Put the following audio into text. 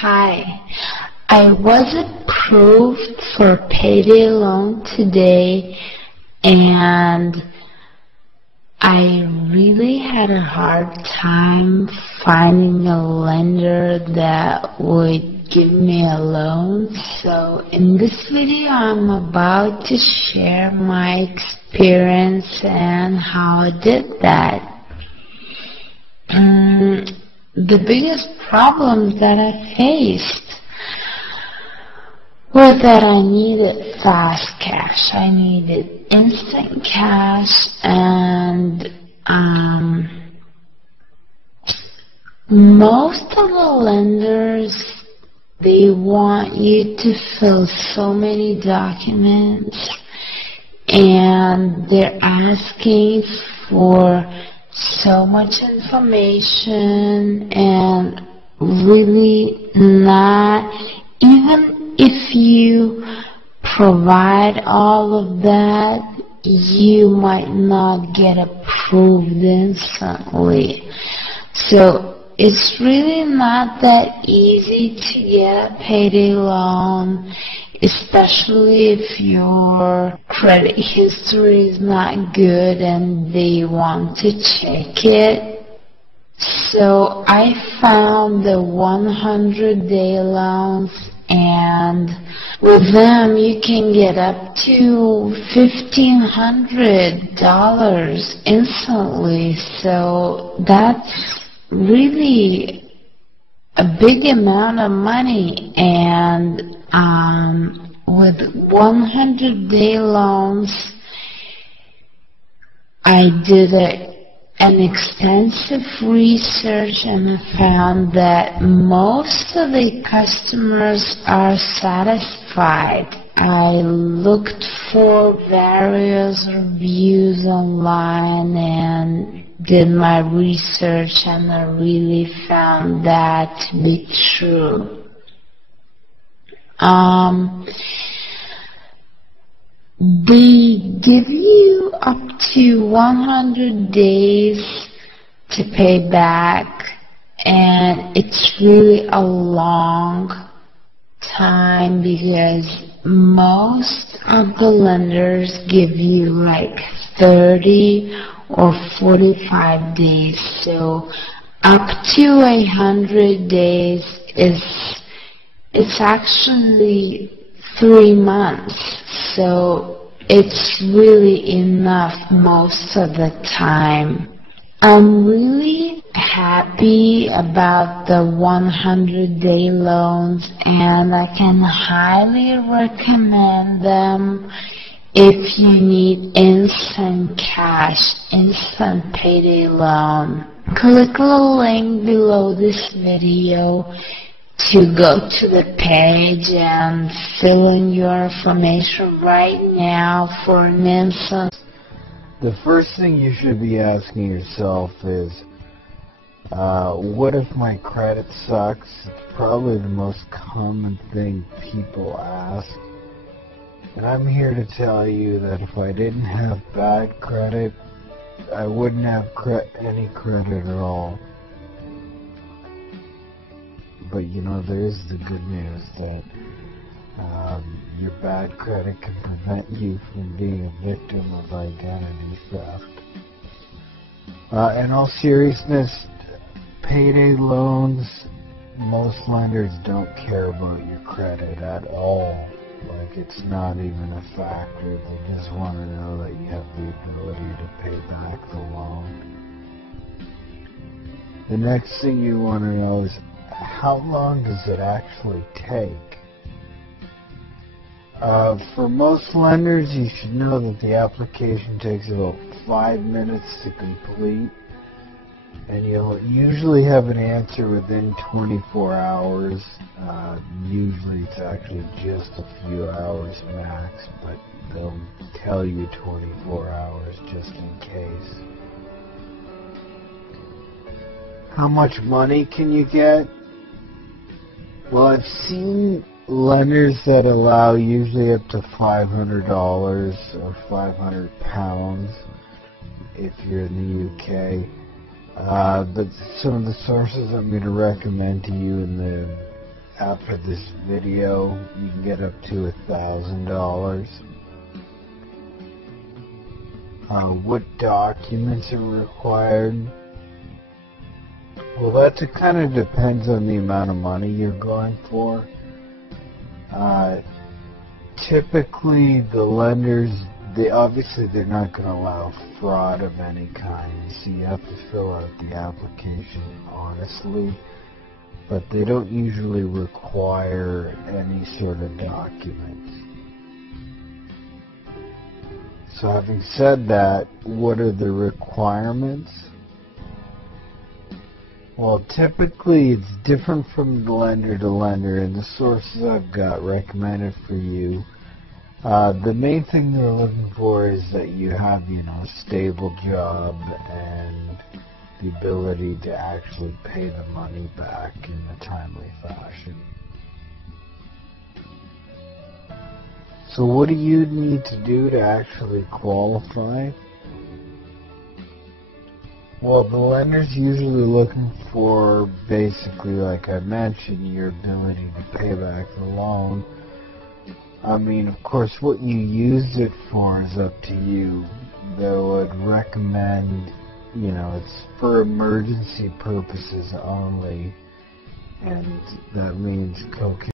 Hi. I was approved for a payday loan today, and I really had a hard time finding a lender that would give me a loan. So in this video, I'm about to share my experience and how I did that. The biggest problem that I faced was that I needed fast cash. I needed instant cash, and most of the lenders, they want you to fill so many documents, and they're asking for so much information, and really not, even if you provide all of that, you might not get approved instantly. So it's really not that easy to get a payday loan, especially if your credit history is not good and they want to check it. So I found the 100-day loans, and with them you can get up to $1,500 instantly. So that's really a big amount of money, and with 100-day loans, I did an extensive research, and I found that most of the customers are satisfied. I looked for various reviews online and did my research, and I really found that to be true. They give you up to 100 days to pay back, and it's really a long time because most of the lenders give you like 30 or 45 days. So up to 100 days it's actually 3 months, so it's really enough most of the time. I'm really happy about the 100-day loans, and I can highly recommend them if you need instant cash, instant payday loan. Click the link below this video to go to the page and fill in your information right now for an instant. The first thing you should be asking yourself is, what if my credit sucks? It's probably the most common thing people ask. And I'm here to tell you that if I didn't have bad credit, I wouldn't have any credit at all. But you know, there is the good news that your bad credit can prevent you from being a victim of identity theft. In all seriousness, payday loans, most lenders don't care about your credit at all. Like, it's not even a factor. They just want to know that you have the ability to pay back the loan. The next thing you want to know is, how long does it actually take? For most lenders, you should know that the application takes about 5 minutes to complete, and you'll usually have an answer within 24 hours. Usually it's actually just a few hours max, but they'll tell you 24 hours just in case. How much money can you get? Well, I've seen lenders that allow usually up to $500 or £500 if you're in the UK. But some of the sources I'm going to recommend to you in the after this video, you can get up to $1,000. What documents are required? Well, that kind of depends on the amount of money you're going for. Typically, the lenders, they're not going to allow fraud of any kind, so you have to fill out the application honestly, but they don't usually require any sort of documents. So having said that, what are the requirements? Well, typically it's different from lender to lender, and the sources I've got recommended for you. The main thing they're looking for is that you have, a stable job and the ability to actually pay the money back in a timely fashion. So what do you need to do to actually qualify? Well, the lender's usually looking for, basically, like I mentioned, your ability to pay back the loan. I mean, of course, what you use it for is up to you. They would recommend, it's for emergency purposes only, and that means cocaine.